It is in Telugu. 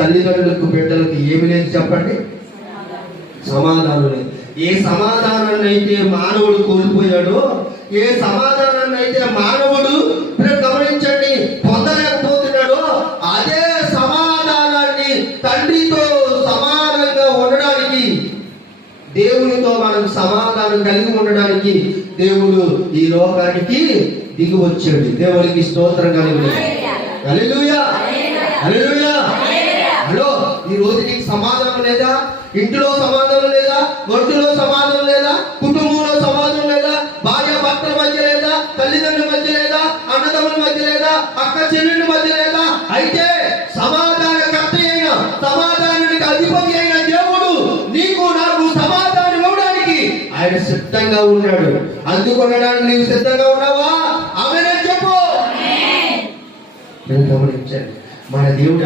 తల్లిదండ్రులకు బిడ్డలకు ఏమి లేదు చెప్పండి? సమాధానం లేదు. ఏ సమాధానాన్ని అయితే మానవుడు కోల్పోయాడో, ఏ సమాధానాన్ని అయితే మానవుడు గమనించండి పొందలేకపోతున్నాడో, అదే సమాధానాన్ని తండ్రితో సమానంగా ఉండడానికి, దేవునితో మనం సమాధానం కలిగి ఉండడానికి దేవుడు ఈ లోకానికి దిగి వచ్చాడు. దేవునికి స్తోత్రం కలిగి. హల్లెలూయా, హల్లెలూయా. హలో, ఈ రోజు నీకు సమాధానం లేదా? ఇంటిలో సమాధానం లేదా? ఒంటిలో సమాధానం లేదా? కుటుంబంలో సమాధానం లేదా? భార్య భర్తల మధ్య లేదా? తల్లిదండ్రుల మధ్య లేదా? అన్నదమ్ముల మధ్య లేదా? అక్క చెల్లెళ్ళ మధ్య లేదా? అయితే సమాధానకర్త అయిన, సమాధానానికి అధిపతి అయిన దేవుడు నీకు నాకు సమాధానం ఇవ్వడానికి ఆయన సిద్ధంగా ఉన్నాడు. అందుకొనడానికి నీవు సిద్ధంగా ఉన్నావా? ఆమేన్ చెప్పు. గమనించండి, మన దేవుడు